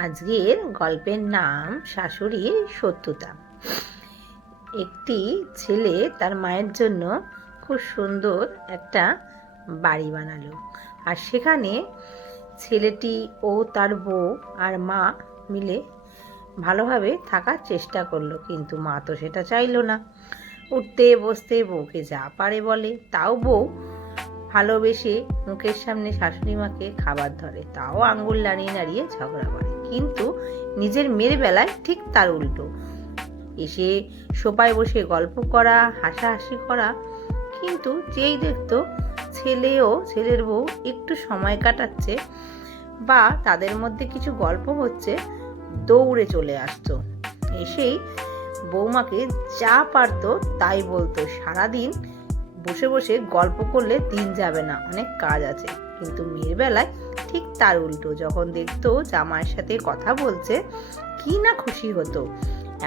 আজকের গল্পের নাম শাশুড়ির শত্রুতা। একটি ছেলে তার মায়ের জন্য খুব সুন্দর একটা বাড়ি বানালো, আর সেখানে ছেলেটি ও তার বউ আর মা মিলে ভালোভাবে থাকার চেষ্টা করলো, কিন্তু মা তো সেটা চাইলো না। উঠতে বসতে বউকে যা পারে বলে, তাও বউ ভালোবেসে মুখের সামনে শাশুড়ি মাকে খাবার ধরে, তাও আঙ্গুল নাড়িয়ে নাড়িয়ে ঝগড়া করে। কিন্তু নিজের মেয়ের বেলায় ঠিক তার উল্টো, এসে সোফায় বসে গল্প করা, হাসাহাসি করা। কিন্তু যেই দেখতো ছেলে ও ছেলের বউ একটু সময় কাটাচ্ছে বা তাদের মধ্যে কিছু গল্প হচ্ছে, দৌড়ে চলে আসতো, এসেই বৌমাকে যা পারতো তাই বলতো। সারাদিন বসে বসে গল্প করলে দিন যাবে না, অনেক কাজ আছে। কিন্তু মেয়ের বেলায় ঠিক তার উল্টো, যখন দেখতো জামাইয়ের সাথে কথা বলছে কি না খুশি হতো।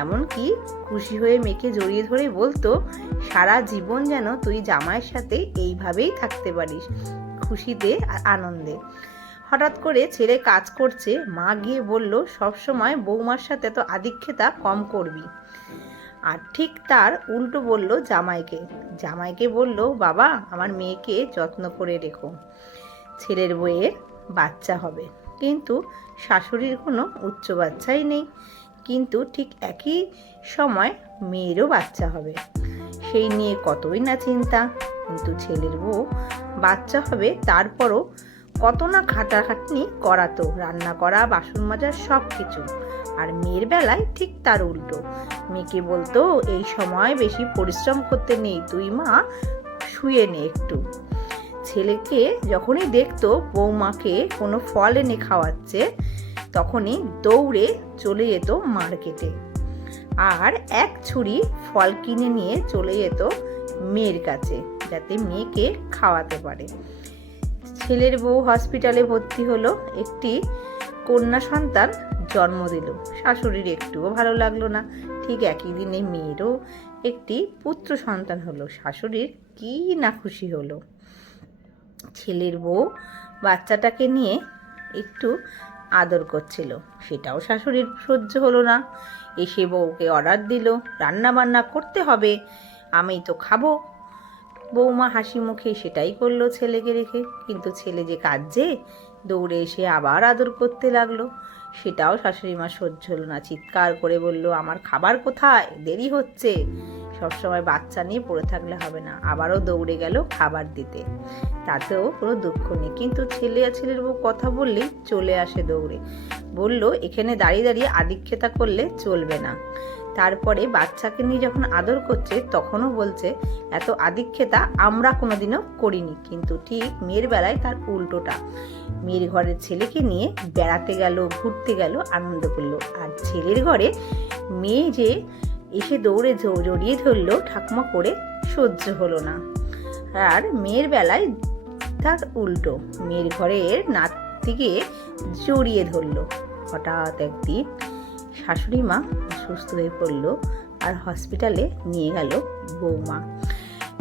এমনকি খুশি হয়ে মেয়েকে জড়িয়ে ধরে বলতো, সারা জীবন যেন তুই জামাইয়ের সাথে এইভাবেই থাকতে পারিস, খুশিতে আর আনন্দে। হঠাৎ করে ছেলে কাজ করছে, মা গিয়ে বলল, সবসময় বৌমার সাথে তো আদিক্ষেতা কম করবি। আর ঠিক তার উল্টো বলল জামাইকে বলল, বাবা আমার মেয়েকে যত্ন করে রেখো, ছেলের বউয়ের বাচ্চা হবে। কিন্তু শাশুড়ির কোনো উচ্চ বাচ্চাই নেই, কিন্তু ঠিক একই সময় মেয়েরও বাচ্চা হবে, সেই নিয়ে কতই না চিন্তা। কিন্তু ছেলের বউ বাচ্চা হবে, তারপরও কত না খাটাখাটনি করাতো, রান্না করা, বাসন মাজা, সব কিছু। আর মেয়ের বেলায় ঠিক তার উল্টো, মেয়েকে বলতো, এই সময় বেশি পরিশ্রম করতে নেই, তুই মা শুয়ে নে একটু। ছেলেকে যখনই দেখতো বৌমাকে কোনো ফল এনে খাওয়াচ্ছে, তখনই দৌড়ে চলে যেত মার্কেটে, আর এক ছুরি ফল কিনে নিয়ে চলে যেত মেয়ের কাছে, যাতে মেয়েকে খাওয়াতে পারে। ছেলের বউ হসপিটালে ভর্তি হলো, একটি কন্যা সন্তান জন্ম দিল। শাশুড়ির একটুও ভালো লাগলো না। ঠিক একই দিনে মেয়েরও একটি পুত্র সন্তান হলো। শাশুড়ির কি না খুশি হলো। ছেলের বউ বাচ্চাটাকে নিয়ে একটু আদর করছিল, সেটাও শাশুড়ির সহ্য হলো না। এসে বউকে অর্ডার দিল, রান্না বান্না করতে হবে, আমি তো খাবো। বৌমা হাসি মুখে সেটাই করলো ছেলেকে রেখে। কিন্তু ছেলে যে কাজে দৌড়ে এসে আবার আদর করতে লাগলো, সেটাও শাশুড়ি মা সহ্য হলো না। চিৎকার করে বলল, আমার খাবার কোথায়, দেরি হচ্ছে। সবসময় বাচ্চা নিয়ে পড়ে থাকলে হবে না। আবারও দৌড়ে গেল খাবার দিতে, তাতেও কোনো দুঃখ নেই। কিন্তু ছেলে আর ছেলের বউ কথা বললেই চলে আসে দৌড়ে, বলল, এখানে দাঁড়িয়ে দাঁড়িয়ে আদিক্ষেতা করলে চলবে না। তারপরে বাচ্চাকে নিয়ে যখন আদর করছে, তখনও বলছে, এত আদিক্ষেতা আমরা কোনোদিনও করিনি। কিন্তু ঠিক মেয়ের বেলায় তার উল্টোটা, মেয়ের ঘরের ছেলেকে নিয়ে বেড়াতে গেল, ঘুরতে গেল, আনন্দ করলো। আর ছেলের ঘরে মেয়ে যে এসে দৌড়ে জড়িয়ে ধরলো ঠাকুমা করে, সহ্য হলো না। আর মেয়ের বেলায় তার উল্টো, মেয়ের ঘরের নাতিকে জড়িয়ে ধরলো। হঠাৎ একদিন শাশুড়ি মা অসুস্থ হয়ে পড়লো, আর হসপিটালে নিয়ে গেল বৌমা।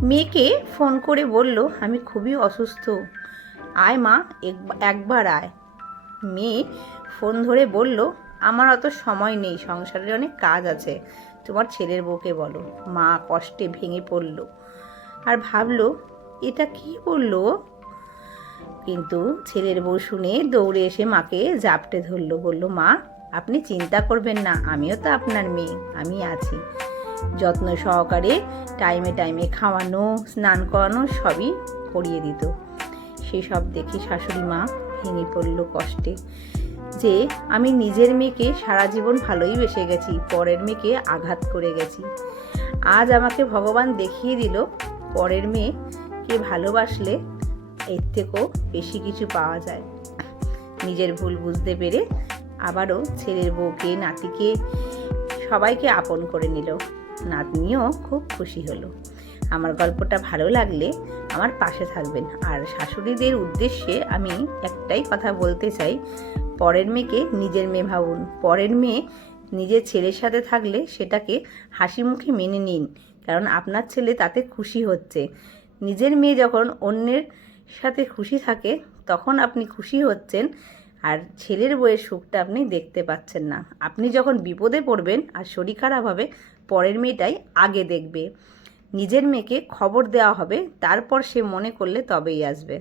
মেয়েকে ফোন করে বলল, আমি খুবই অসুস্থ, আয় মা, একবার আয়। মেয়ে ফোন ধরে বলল, আমার অত সময় নেই, সংসারের অনেক কাজ আছে, তোমার ছেলের বউকে বলো। মা কষ্টে ভেঙে পড়ল, আর ভাবলো এটা কি বললো। কিন্তু ছেলের বউ শুনে দৌড়ে এসে মাকে জাপটে ধরলো, বলল, মা আপনি চিন্তা করবেন না, আমিও তো আপনার মেয়ে, আমি আছি। যত্ন সহকারে টাইমে টাইমে খাওয়ানো, স্নান করানো সবই করিয়ে দিত। সেসব দেখে শাশুড়ি মা ভেঙে পড়ল কষ্টে, যে আমি নিজের মেয়েকে সারা জীবন ভালোই বেসে গেছি, পরের মেয়েকে আঘাত করে গেছি। আজ আমাকে ভগবান দেখিয়ে দিল, পরের মেয়েকে ভালোবাসলে এর থেকেও বেশি কিছু পাওয়া যায়। নিজের ভুল বুঝতে পেরে আবারও ছেলের বউকে, নাতিকে, সবাইকে আপন করে নিল। নাতনিও খুব খুশি হলো। আমার গল্পটা ভালো লাগলে আমার পাশে থাকবেন। আর শাশুড়িদের উদ্দেশ্যে আমি একটাই কথা বলতে চাই, পরের মেয়েকে নিজের মেয়ে ভাবুন। পরের মেয়ে নিজের ছেলের সাথে থাকলে সেটাকে হাসি মুখে মেনে নিন, কারণ আপনার ছেলে তাতে খুশি হচ্ছে। নিজের মেয়ে যখন অন্যের সাথে খুশি থাকে, তখন আপনি খুশি হচ্ছেন, আর ছেলের বউয়ের সুখটা আপনি দেখতে পাচ্ছেন না। আপনি যখন বিপদে পড়বেন আর শরীর খারাপ হবে, পরের মেয়েটাই আগে দেখবে। নিজের মেয়েকে খবর দেওয়া হবে, তারপর সে মনে করলে তবেই আসবে।